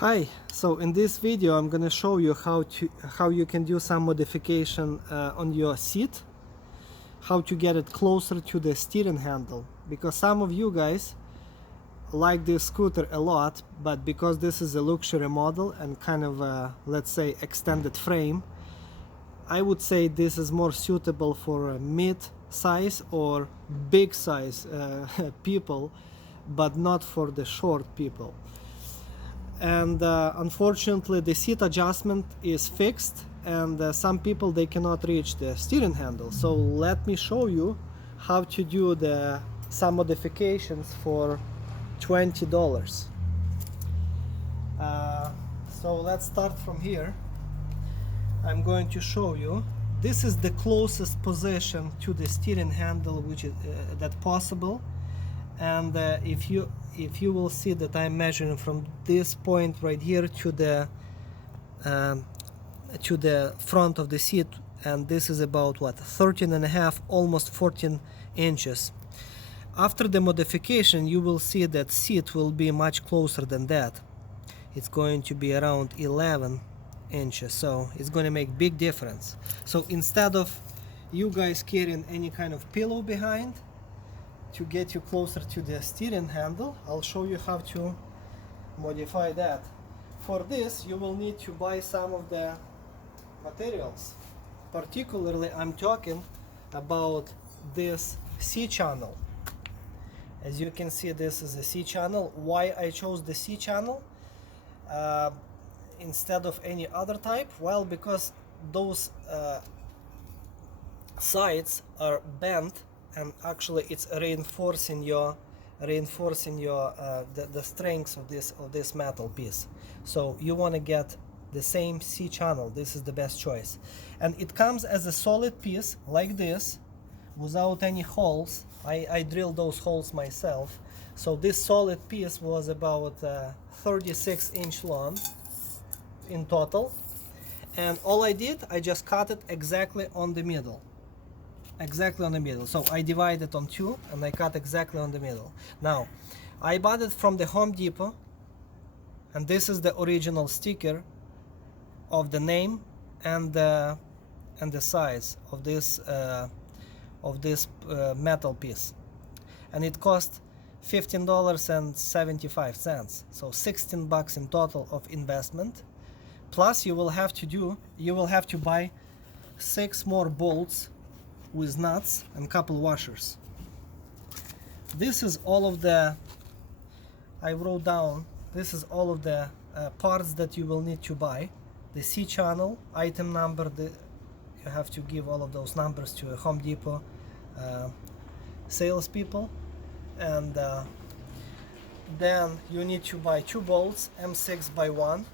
Hi, so in this video I'm gonna show you how you can do some modification on your seat, how to get it closer to the steering handle, because some of you guys like this scooter a lot, but because this is a luxury model and kind of a, let's say, extended frame, I would say this is more suitable for mid-size or big size people, but not for the short people. And unfortunately the seat adjustment is fixed, and some people, they cannot reach the steering handle. So let me show you how to do some modifications for $20. So let's start from here. I'm going to show you, this is the closest position to the steering handle which is that possible. And if you will see that I'm measuring from this point right here to the front of the seat, and this is about what, 13.5, almost 14 inches. After the modification, you will see that seat will be much closer than that. It's going to be around 11 inches, so it's going to make big difference. So instead of you guys carrying any kind of pillow behind to get you closer to the steering handle, I'll show you how to modify that. For this, you will need to buy some of the materials. Particularly, I'm talking about this C-channel. As you can see, this is a C-channel. Why I chose the C-channel instead of any other type? Well, because those sides are bent, and actually it's reinforcing the strength of this metal piece. So you want to get the same C channel. This is the best choice, and it comes as a solid piece like this without any holes. I drilled those holes myself. So this solid piece was about 36 inch long in total, and all I did, I just cut it exactly on the middle. So I divided on two and I cut exactly on the middle. Now I bought it from the Home Depot, and this is the original sticker of the name and the size of this metal piece, and it cost $15.75, so $16 in total of investment. Plus you will have to buy 6 more bolts with nuts and couple washers. This is all of the, I wrote down, this is all of the parts that you will need to buy. The C channel, item number, you have to give all of those numbers to a Home Depot salespeople. And then you need to buy 2 bolts M6 by 1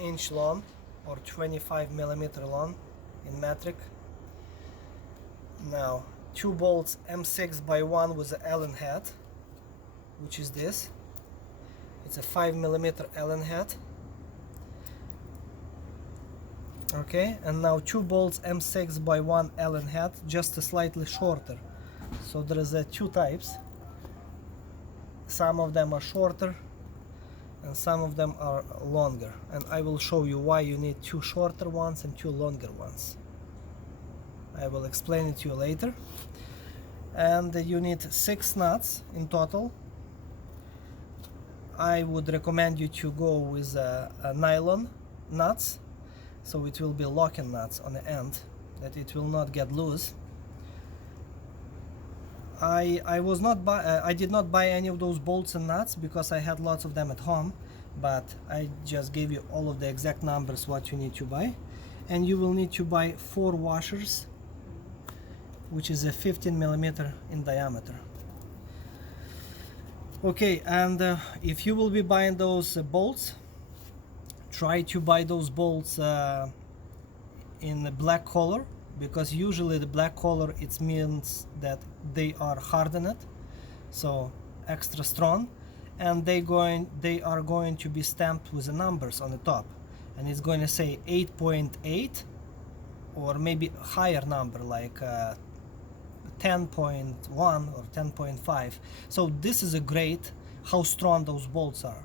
inch long or 25 millimeter long in metric. Now 2 bolts M6 by 1 with the Allen head, which is this. It's a 5 millimeter Allen head. Okay, and now 2 bolts M6 by 1 Allen head, just slightly shorter. So there is 2 types. Some of them are shorter and some of them are longer, and I will show you why you need 2 shorter ones and 2 longer ones. I will explain it to you later. And you need 6 nuts in total. I would recommend you to go with nylon nuts, so it will be locking nuts on the end, that it will not get loose. I did not buy any of those bolts and nuts because I had lots of them at home, but I just gave you all of the exact numbers what you need to buy. And you will need to buy 4 washers, which is a 15 millimeter in diameter. Okay, and if you will be buying those bolts, try to buy those bolts in the black color, because usually the black color, it means that they are hardened, so extra strong, and they are going to be stamped with the numbers on the top, and it's going to say 8.8 or maybe a higher number like 10.1 or 10.5. So this is a great how strong those bolts are.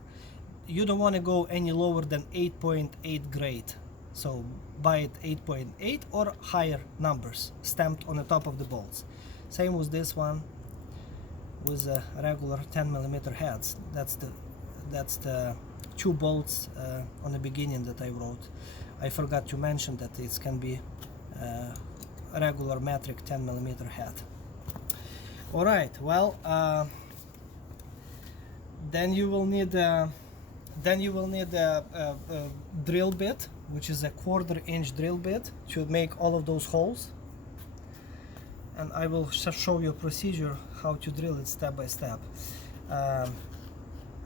you don't want to go any lower than 8.8 grade. So buy it 8.8 or higher numbers stamped on the top of the bolts. Same with this one, with a regular 10mm heads. That's the 2 bolts on the beginning that I wrote. I forgot to mention that it can be a regular metric 10mm head. All right, well, then you will need a drill bit, which is a 1/4 inch drill bit, to make all of those holes. And I will show you a procedure how to drill it step by step.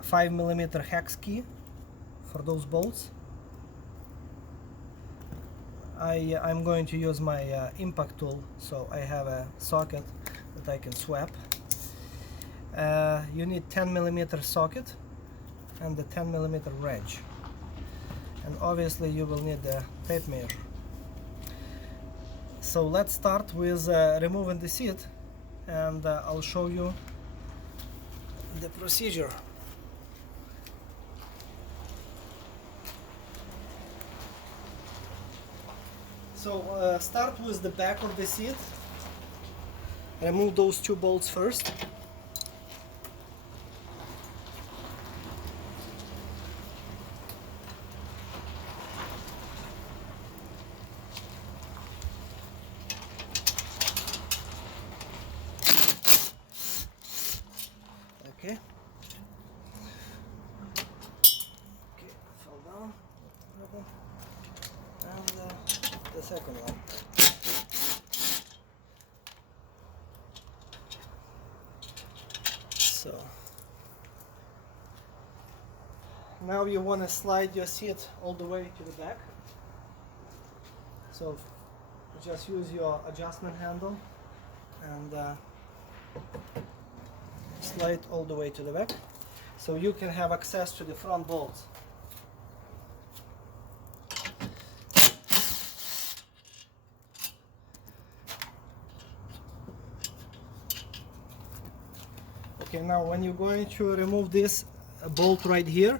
5mm hex key for those bolts. I'm going to use my impact tool, so I have a socket that I can swap. You need 10mm socket and the 10mm wrench, and obviously you will need the tape measure. So let's start with removing the seat, and I'll show you the procedure. So start with the back of the seat. Remove those 2 bolts first. Okay. Okay, fell down. And the second one. So now you want to slide your seat all the way to the back. So just use your adjustment handle and slide all the way to the back, so you can have access to the front bolts. Okay, now when you're going to remove this bolt right here,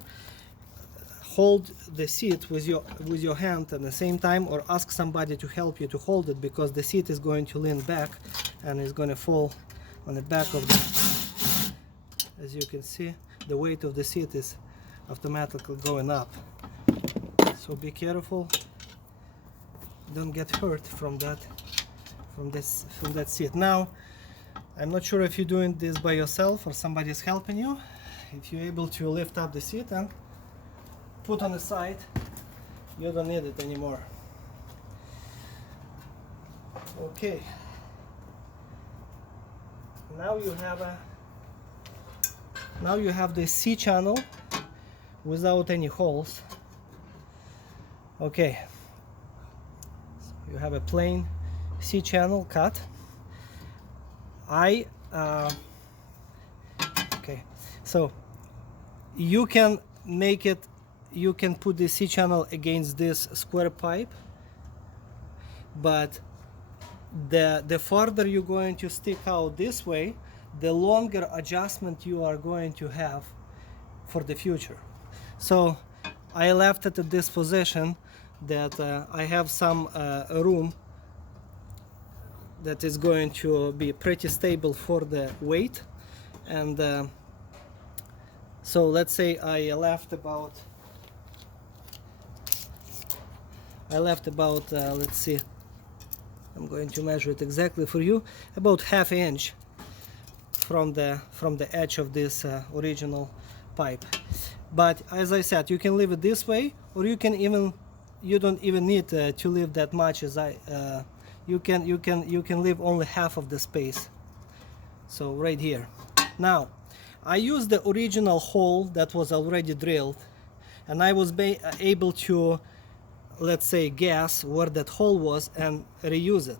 hold the seat with your hand at the same time, or ask somebody to help you to hold it, because the seat is going to lean back and is going to fall on the back of the. As you can see, the weight of the seat is automatically going up. So be careful, don't get hurt from that seat. Now, I'm not sure if you're doing this by yourself or somebody is helping you. If you're able to lift up the seat and put on the side, you don't need it anymore. Okay. Now you have the C channel without any holes. Okay, so you have a plain C channel cut. Okay, so you can make it, you can put the C channel against this square pipe, but the farther you're going to stick out this way, the longer adjustment you are going to have for the future. So I left it at this position that I have some room that is going to be pretty stable for the weight. And so let's say I left about let's see, I'm going to measure it exactly for you, about ½ inch from the edge of this original pipe. But as I said, you can leave it this way, or you don't even need to leave that much. As you can leave only half of the space. So right here. Now I used the original hole that was already drilled, and I was able to, let's say, guess where that hole was and reuse it.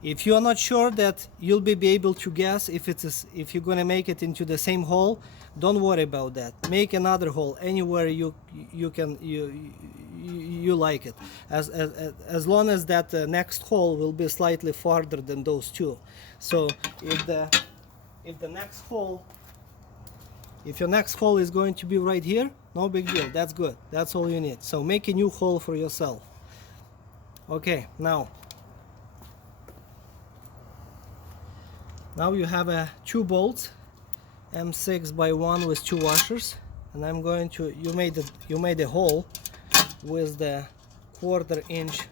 If you are not sure that you'll be able to guess if you're going to make it into the same hole, don't worry about that. Make another hole anywhere you like it, as long as that next hole will be slightly farther than those two. So if the next hole If your next hole is going to be right here, no big deal, that's good, that's all you need. So make a new hole for yourself. Okay, now you have two bolts, M6 by 1 with 2 washers, and I'm going to, you made a hole with the 1/4 inch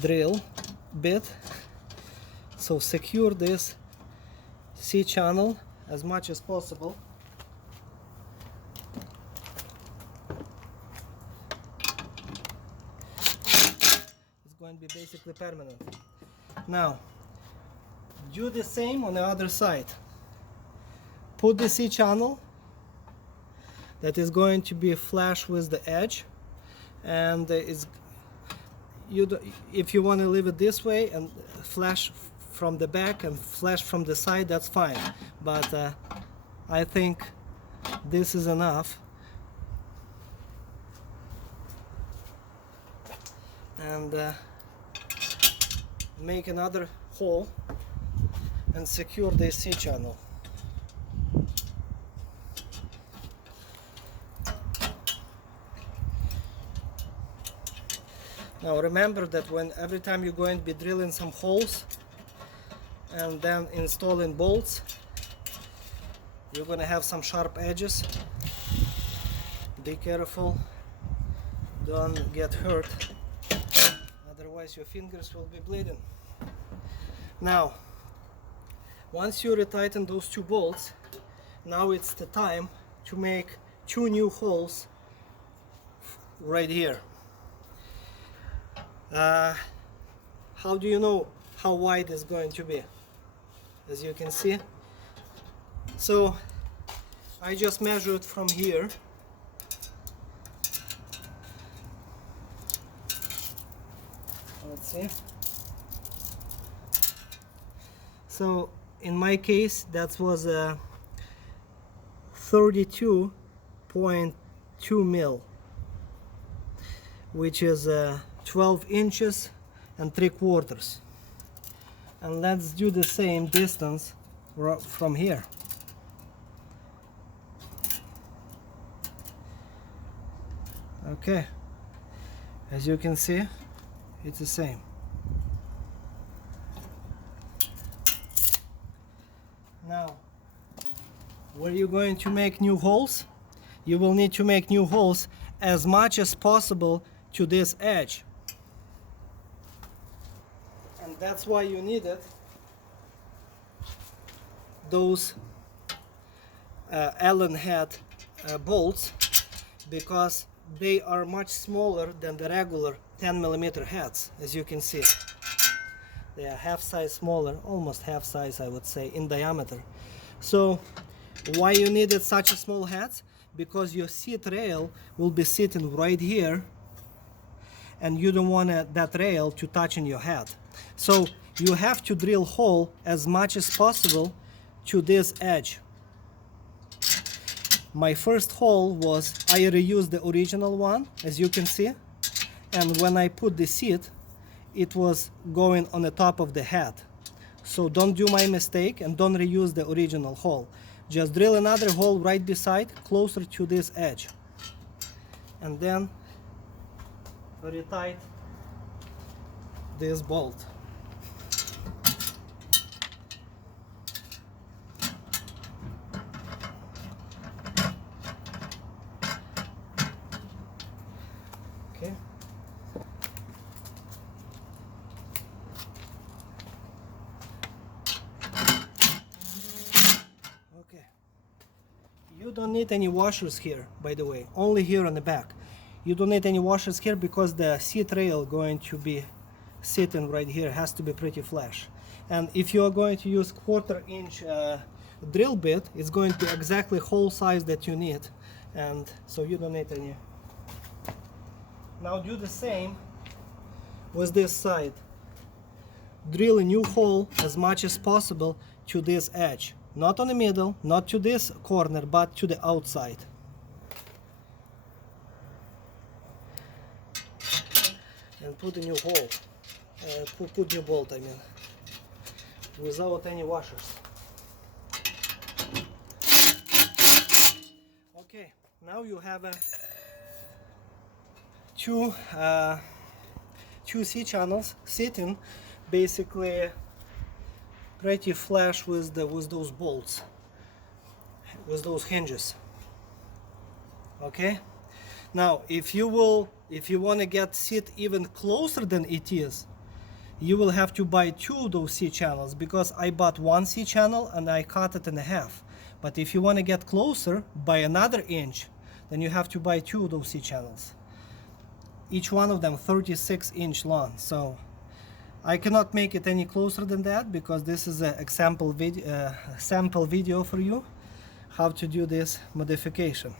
drill bit. So secure this C-channel as much as possible. It's going to be basically permanent. Now do the same on the other side. Put the C-channel that is going to be flush with the edge, and if you want to leave it this way and flash from the back and flash from the side, that's fine, but I think this is enough. And make another hole and secure this C-channel. Now remember that every time you're going to be drilling some holes and then installing bolts, you're going to have some sharp edges. Be careful, don't get hurt, otherwise your fingers will be bleeding. Now once you retighten those 2 bolts, now it's the time to make 2 new holes right here. How do you know how wide it's going to be? As you can see, so I just measured from here. Let's see. So in my case that was a 32.2 mil, which is 12 inches and 3/4. And let's do the same distance from here. Okay, as you can see, it's the same. Now, where you're going to make new holes, you will need to make new holes as much as possible to this edge. And that's why you needed those Allen head bolts, because they are much smaller than the regular 10mm heads. As you can see, they are half size smaller, almost half size I would say, in diameter. So why you needed such a small heads? Because your seat rail will be sitting right here, and you don't want that rail to touch in your head. So you have to drill hole as much as possible to this edge. My first hole was, I reused the original one, as you can see, and when I put the seat, it was going on the top of the head. So don't do my mistake and don't reuse the original hole. Just drill another hole right beside, closer to this edge, and then retighten this bolt. Okay. Okay. You don't need any washers here, by the way, only here on the back. You don't need any washers here because the seat rail going to be sitting right here, has to be pretty flush. And if you are going to use 1/4 inch drill bit, it's going to be exactly hole size that you need, and so you don't need any. Now do the same with this side. Drill a new hole as much as possible to this edge. Not on the middle, not to this corner, but to the outside. And put a new hole, put new bolt, I mean, without any washers. Now you have a two C channels sitting basically pretty flush with those bolts, with those hinges. Okay, now if you want to get seat even closer than it is, you will have to buy two of those C channels, because I bought one C channel and I cut it in half. But if you want to get closer by another inch, then you have to buy two of those C channels, each one of them 36-inch long. So I cannot make it any closer than that, because this is an example sample video for you how to do this modification.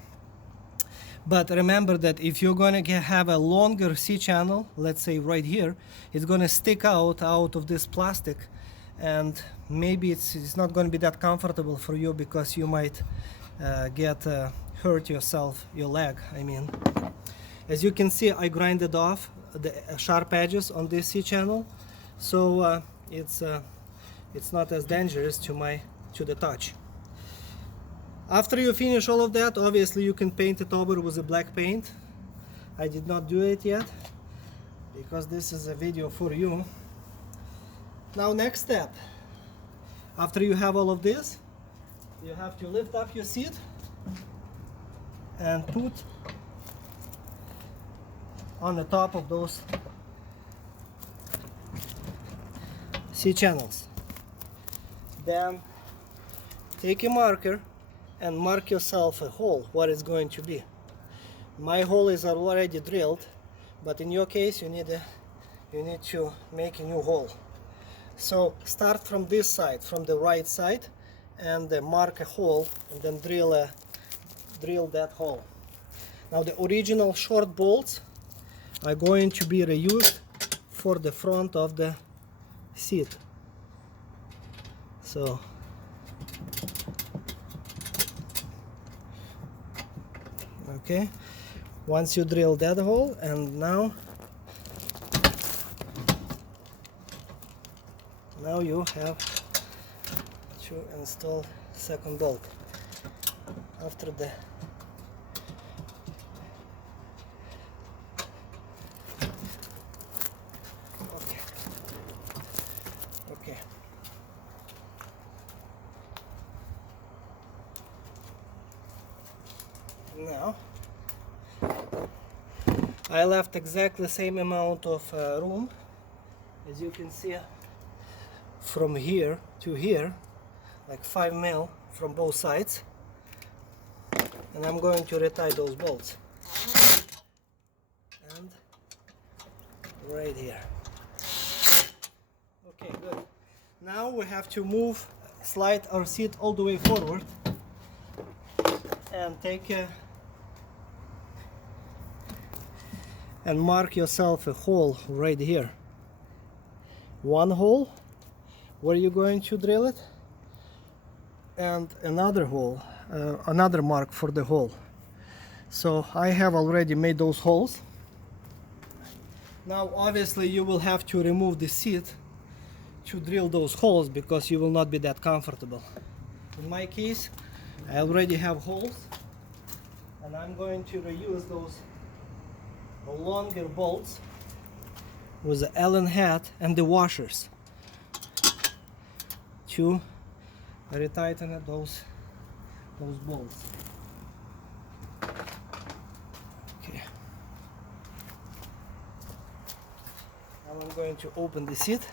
But remember that if you're going to have a longer C channel, let's say right here, it's going to stick out of this plastic, and maybe it's not going to be that comfortable for you, because you might hurt yourself, your leg, I mean. As you can see, I grinded off the sharp edges on this C channel, so it's not as dangerous to the touch. After you finish all of that, obviously you can paint it over with a black paint. I did not do it yet, because this is a video for you. Now, next step, after you have all of this, you have to lift up your seat and put on the top of those C channels. Then take a marker and mark yourself a hole, what it's going to be. My hole is already drilled, but in your case you need to make a new hole. So start from this side, from the right side, and mark a hole, and then drill that hole. Now the original short bolts are going to be reused for the front of the seat. So okay, once you drill that hole, and now you have to install second bolt after the okay. Now I left exactly the same amount of room, as you can see, from here to here, like 5 mil from both sides, and I'm going to retie those bolts, and right here. Okay, good. Now we have to slide our seat all the way forward, and and mark yourself a hole right here. One hole where you're going to drill it, and another hole, another mark for the hole. So I have already made those holes. Now obviously you will have to remove the seat to drill those holes, because you will not be that comfortable. In my case, I already have holes, and I'm going to reuse those longer bolts with the Allen head and the washers to retighten those bolts. Okay. Now I'm going to open the seat,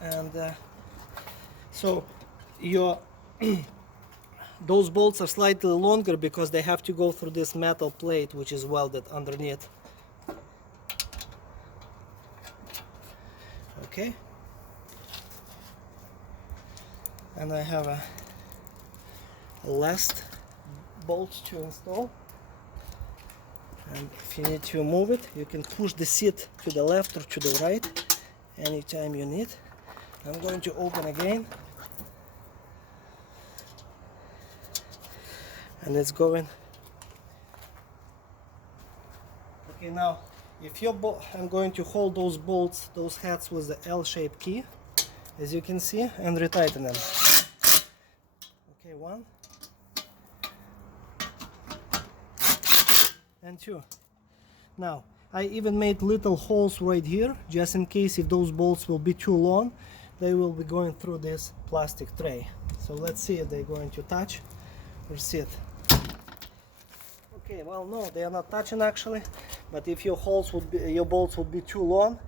and so your those bolts are slightly longer because they have to go through this metal plate which is welded underneath. Okay, and I have a last bolt to install, and if you need to move it, you can push the seat to the left or to the right anytime you need. I'm going to open again, and it's going. Okay, now if I'm going to hold those bolts, those heads, with the L-shaped key, as you can see, and retighten them. Okay, 1, and 2. Now, I even made little holes right here, just in case if those bolts will be too long, they will be going through this plastic tray. So let's see if they're going to touch or sit. Okay, well, no, they are not touching actually, but if your bolts would be too long,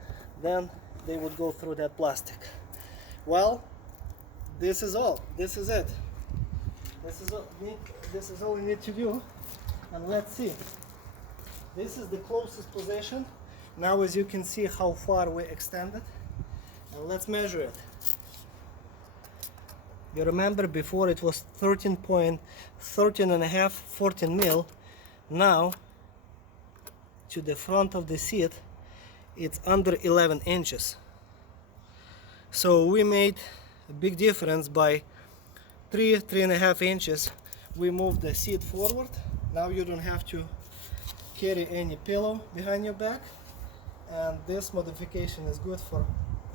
then they would go through that plastic. Well, this is all. This is it. This is all we need to do. And let's see. This is the closest position. Now, as you can see how far we extended. And let's measure it. You remember before it was 13 and a half, 14 mil. Now, to the front of the seat, it's under 11 inches. So we made a big difference by 3.5 inches. We moved the seat forward. Now you don't have to carry any pillow behind your back. And this modification is good for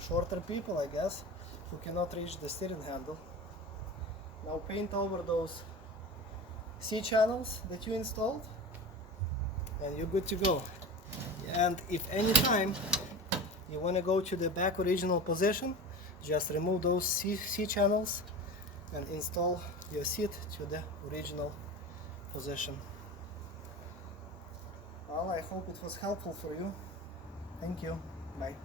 shorter people, I guess, who cannot reach the steering handle. Now paint over those C-channels that you installed, and you're good to go. And if any time you want to go to the back original position, just remove those C-channels and install your seat to the original position. Well, I hope it was helpful for you. Thank you. Bye.